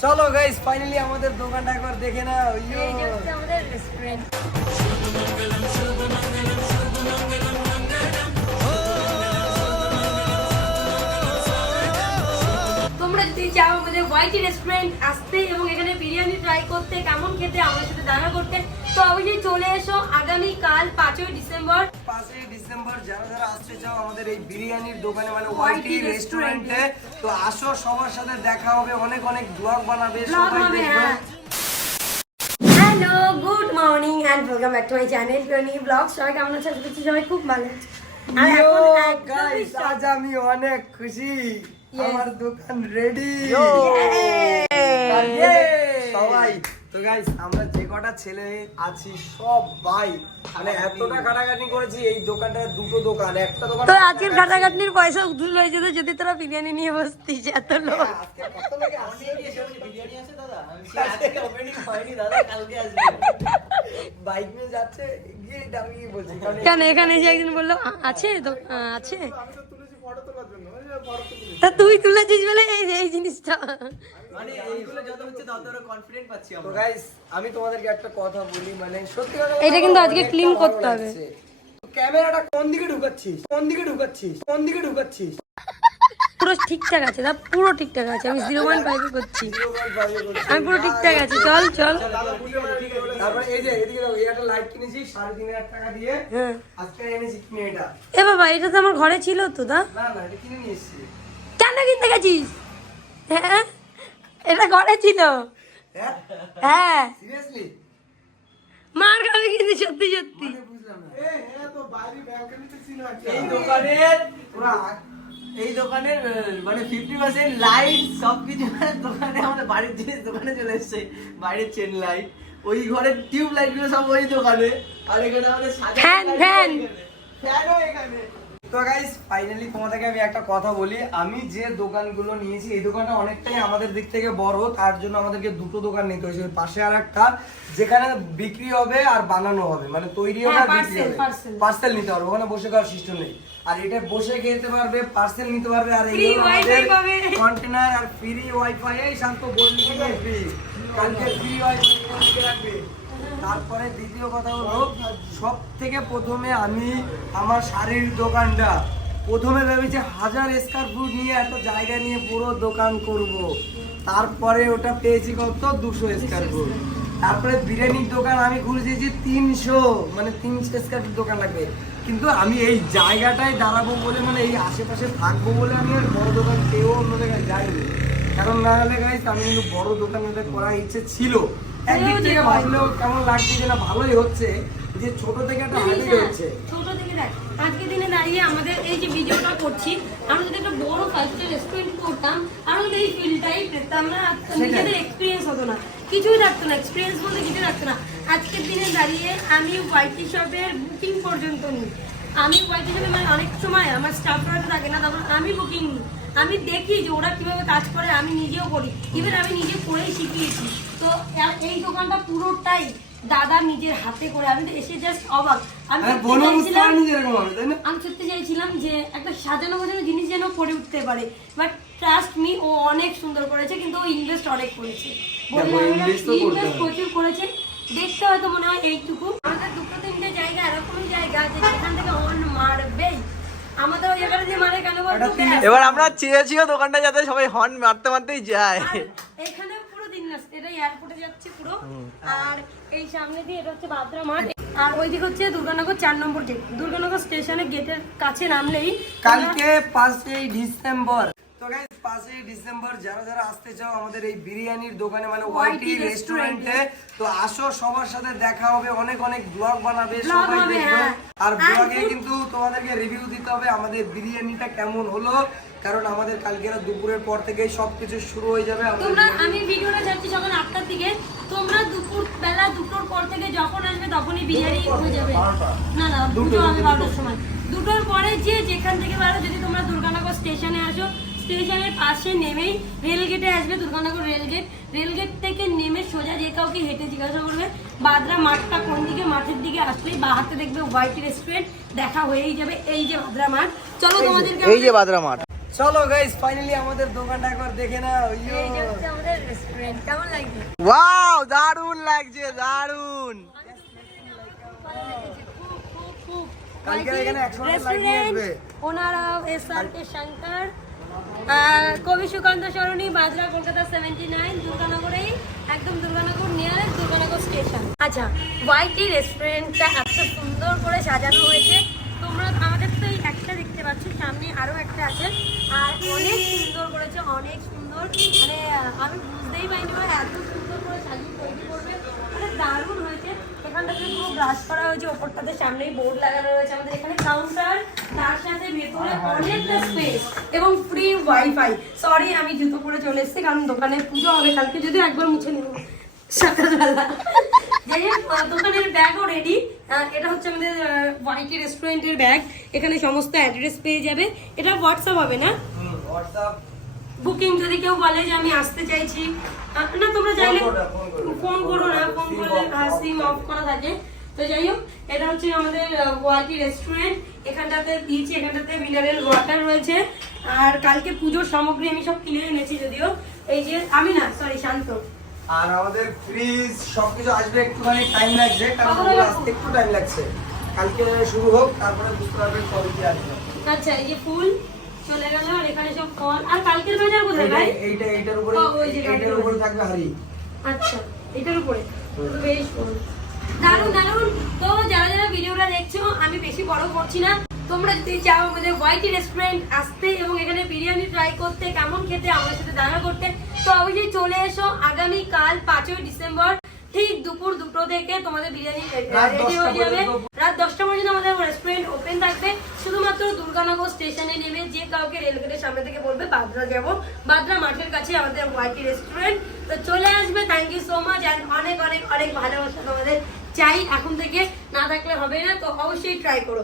চলো guys finally আমাদের দোকানটা একবার দেখে না আমাদের রেস্টুরেন্ট তোমরা যদি চাও আমাদের হোয়াইটি রেস্টুরেন্ট আসতে এবং এখানে বিরিয়ানি ট্রাই করতে কেমন খেতে আমাদের সাথে দেখা করতে তো অবশ্যই চলে এসো। আগামী কাল পাঁচই ডিসেম্বর। পাঁচই ডিসেম্বর যারা যারা আসতে চাও আমাদের এই বিরিয়ানির দোকানে মানে ওয়াইটি রেস্টুরেন্টে তো আসো সবার সাথে দেখা হবে অনেক অনেক ব্লগ বানাবে সবাই দেখবে। হ্যাঁ। Hello good morning and welcome back to my channel Tony blog সবাই কেমন আছে? আশা করছি সবাই খুব ভালো আছে। আর এখন একদমই আজ আমি অনেক খুশি। আমার দোকান রেডি সবাই তো গাইস আমরা যে কটা ছেলে আছি সব ভাই মানে এতটা কাটাকাটি করেছি এই দোকানটা দুটো দোকান একটা দোকান তো আজকের খাটাখাটনির পয়সা উঠল হয়েছে তো যদি তোরা বিরিয়ানি নিয়ে বসতিস এত লোক। আজকে কত লোকে আসছে? বাইক নিয়ে যাচ্ছে গিয়ে আমি কি বলছি কেন এখানে এসে একজন বলল আছে তো আছে। তা তুই তুলেছিস বলে এই জিনিসটা তো গাইস আমি তোমাদেরকে একটা কথা বলি মানে সত্যি কথা এটা কিন্তু আজকে ভালো করতে হবে। ক্যামেরাটা কোন দিকে ঢুকাচ্ছিস? কোন দিকে ঢুকাচ্ছিস? কোন দিকে ঢুকাচ্ছিস? পুরো ঠিকঠাক আছে দা পুরো ঠিকঠাক আছে। আমি জিরো পয়েন্ট ফাইভে করছি। আমি পুরো ঠিকঠাক আছে চল চল। তারপরে এই যে এদিকে দেখো, এই একটা লাইট কিনেছি সাড়ে তিন হাজার টাকা দিয়ে। হ্যাঁ। আজকে এনেছি কিনে এটা। এ বাবা এটা তো আমার ঘরে ছিল তো দা। না না এটা কিনে নিয়ে কেন কিনতে গেছিস? হ্যাঁ? এটা ঘরে ছিল। হ্যাঁ? হ্যাঁ। সিরিয়াসলি মার খাবে কিন্তু সত্যি সত্যি। এই দোকানের এই দোকানের মানে ফিফটি পার্সেন্ট লাইট সবকিছু মানে দোকানে আমাদের বাড়ির জিনিস দোকানে চলে এসছে। বাইরের চেন লাইট ওই ঘরের টিউব লাইটগুলো সব ওই দোকানে। আর এখানে আমাদের light fan। ফ্যানও এখানে। তো গাইস ফাইনালি তোমাদেরকে আমি একটা কথা বলি। আমি যে দোকানগুলো নিয়েছি এই দোকানটা অনেকটাই আমাদের দিক থেকে বড় তার জন্য আমাদেরকে দুটো দোকান নিতে হয়েছে। পাশে আর একটা যেখানে বিক্রি হবে আর বানানো হবে। মানে তৈরি হবে হ্যাঁ, আর বিক্রি হবে। পার্সেল নিতে পারবে ওখানে বসে খাওয়ার সিস্টেম নেই। আর এটা বসে খেতে পারবে পার্সেল নিতে পারবে আর এই। কন্টেনার আর ফ্রি ওয়াইফাই শান্ত বললি ফ্রি কালকে ফ্রি ওয়াইফাই রাখবে তারপরে দ্বিতীয় কথা হলো সব থেকে প্রথমে আমি আমার শাড়ির দোকানটা, প্রথমে ভেবেছি হাজার স্কোয়ার ফুট নিয়ে এত জায়গা নিয়ে পুরো দোকান করব। তারপরে ওটা পেয়েছি কত? দুশো স্কোয়ার ফুট তারপরে বিরিয়ানির দোকান আমি খুঁজেছি তিনশো মানে তিনশো স্কোয়ার ফুট দোকান লাগবে। কিন্তু আমি এই জায়গাটায় দাঁড়াবো বলে মানে এই আশেপাশে থাকব বলে আমি আর বড় দোকান কেউ অন্য জায়গায় যাইনি। কারণ না হলে গাইস আমি কিন্তু বড় দোকান করার ইচ্ছে ছিল একদিক থেকে ভাবলেও কেমন লাগছে যে না ভালোই হচ্ছে যে ছোট থেকে একটা হচ্ছে। ছোট থেকে দেখ আজকে দিনে দাঁড়িয়ে আমাদের এই যে ভিডিওটা করছি আমরা যদি একটা বড় স্টার রেস্টুরেন্ট করতাম আমরা এই ফিল্ডটাই পেতাম না নিজেদের এক্সপিরিয়েন্স হতো না। কিছুই থাকতো না এক্সপিরিয়েন্স বলতে কিছু থাকতো না। আজকের দিনে দাঁড়িয়ে আমি হোয়াইটি শপের বুকিং পর্যন্ত নিই। আমি হোয়াইটি শপে মানে অনেক সময় আমার স্টাফরা থাকে না তখন আমি বুকিং আমি দেখি যে ওরা কীভাবে কাজ করে আমি নিজেও করি। ইভেন আমি নিজে করেই শিখিয়েছি। তো এই দোকানটা পুরোটাই দাদা নিজের হাতে করে। আমি তো এসে জাস্ট অবাক। আমি না? আমি সত্যি চাইছিলাম যে একটা সাজানো গোছানো জিনিস যেন করে উঠতে পারে। বাট ট্রাস্ট মি ও অনেক সুন্দর করেছে কিন্তু ও ইনভেস্ট অনেক করেছে। ইনভেস্ট প্রচুর করেছে। দেখতে হয়তো মনে হয় এইটুকু। আমাদের দুটো তিনটে জায়গা এরকমই জায়গা যে সেখান থেকে অন মারবেই। আমাদের ওই জায়গাটা দিয়ে মারে কেন বলতো? একটা তিন- ব্যাস। এবার আমরা চেয়েছিও দোকানটা যাতে সবাই হর্ন মারতে মারতেই যায়। এখানে পুরো দিন না এটা এয়ারপোর্টে যাচ্ছে পুরো। আর এই সামনে দিয়ে এটা হচ্ছে বাদরা মাঠ। আর ওইদিকে হচ্ছে দুর্গানগর চার নম্বর গেট দুর্গানগর স্টেশনের গেটের কাছে নামলেই কালকে পাঁচই ডিসেম্বর। তো পাঁচই ডিসেম্বর যারা যারা আসতে চাও আমাদের এই বিরিয়ানির দোকানে মানে ওয়াইটি রেস্টুরেন্টে তো আসো সবার সাথে দেখা হবে অনেক অনেক ব্লগ বানাবে সবাই দেখবে। হ্যাঁ। আর ব্লগে কিন্তু তোমাদেরকে রিভিউ দিতে হবে আমাদের বিরিয়ানিটা কেমন হলো কারণ আমাদের কালকে দুপুরের পর থেকেই সবকিছু শুরু হয়ে যাবে তোমরা আমি ভিডিওটা ছাড়ছি সকাল আটটার দিকে তোমরা দুপুর বেলা দুটোর পর থেকে যখন আসবে তখনই বিরিয়ানি হয়ে যাবে। না না দুটো হবে বারোটার সময়। দুটোর পরে যে যেখান থেকে পারো যদি তোমরা দুর্গানগর স্টেশনে পাশে নেমেই রেল গেটে আসবে Durganagar rail gate rail gate থেকে নেমে সোজা যে কাউকে হেঁটে জিজ্ঞাসা করবে বাদরা মাঠটা কোন দিকে মাঠের দিকে আসলেই বা হাতে দেখবে হোয়াইট রেস্টুরেন্ট দেখা হয়েই যাবে এই যে বাদরা মাঠ। চলো তোমাদেরকে এই যে বাদরা মাঠ। চলো গাইস ফাইনালি আমাদের দোকানটা একবার দেখে নাও। এই যে হচ্ছে আমাদের রেস্টুরেন্ট কেমন লাগছে? ওয়াও দারুণ লাগছে দারুণ। ভালো লেগেছে, খুব, খুব, খুব। কালকে এখানে 100 টা light নিয়ে আসবে। ওনারা এস আর কে শঙ্কর কবি সুকান্ত সরণি, বাজরা, কলকাতা সেভেন্টি নাইন দুর্গানগরেই একদম দুর্গানগর নিয়ার দুর্গানগর স্টেশন আচ্ছা ওয়াইটি রেস্টুরেন্টটা এত সুন্দর করে সাজানো হয়েছে। তোমরা আমাদের তো এই একটা দেখতে পাচ্ছ, সামনে আরও একটা আছে। আর অনেক সুন্দর করেছে, অনেক সুন্দর। মানে আমি বুঝতেই ওরা এত সুন্দর করে সাজিয়ে তৈরি করবে। মানে দারুণ হয়েছে। এখানটাতে পুরো ব্রাশ করা হয়েছে ওপরটাতে সামনেই বোর্ড লাগানো রয়েছে আমাদের। এখানে কাউন্টার তার সাথে ভেতরে অনেকটা স্পেস এবং ফ্রি ওয়াইফাই সরি আমি জুতো পরে চলে এসেছি কারণ দোকানে পুজো হবে কালকে যদি একবার মুছে নেব। সকালবেলা যাই হোক দোকানের ব্যাগও রেডি এটা হচ্ছে আমাদের ওয়াইটি রেস্টুরেন্টের ব্যাগ এখানে সমস্ত অ্যাড্রেস পেয়ে যাবে। এটা হোয়াটসঅ্যাপ হবে না? বুকিং যদি কেউ বলে যে আমি আসতে চাইছি না তোমরা চাইলে ফোন করো। সিম অফ করা থাকে। তো যাই হোক এটা হচ্ছে আমাদের কোয়ালিটি রেস্টুরেন্ট এখানটাতে দিয়েছি এখানটাতে মিনারেল ওয়াটার রয়েছে। আর কালকে পুজোর সামগ্রী আমি সব কিনে এনেছি যদিও। এই যে আমি না সরি শান্ত। আর আমাদের ফ্রিজ সবকিছু আসবে একটুখানি টাইম লাগছে কারণ? আসতে একটু টাইম লাগছে। কালকে শুরু হোক তারপরে বুঝতে পারবেন কবে কি আসবে। আচ্ছা এই যে ফুল চলে গেল আর এখানে সব ফল। আর কালকের বাজার কোথায় ভাই? এইটা- এইটা এইটার উপরে এইটার উপরে থাকবে হাড়ি। আচ্ছা। এটার উপরে। বেশ দারুণ দারুণ তো যারা যারা ভিডিওটা দেখছ, আমি বেশি বড় করছি না। তোমরা যদি চাও আমাদের হোয়াইটি রেস্টুরেন্ট আসতে এবং এখানে বিরিয়ানি ট্রাই করতে, কেমন খেতে, আমাদের সাথে দেখা করতে, তো অবশ্যই চলে এসো। আগামীকাল পাঁচই ডিসেম্বর ঠিক দুপুর দুটো থেকে তোমাদের বিরিয়ানি রেডি 10টা হয়ে যাবে। রাত দশটা পর্যন্ত আমাদের রেস্টুরেন্ট ওপেন থাকবে। শুধুমাত্র দুর্গানগর স্টেশনে নেমে যে কাউকে রেলগেটের সামনে থেকে বলবে বাদরা যাব। বাদরা মাঠের কাছে আমাদের হোয়াইটি রেস্টুরেন্ট তো চলে আসবে। Thank you so much and অনেক অনেক অনেক ভালোবাসা তোমাদের। চাই এখন থেকে না থাকলে হবে না তো অবশ্যই ট্রাই করো।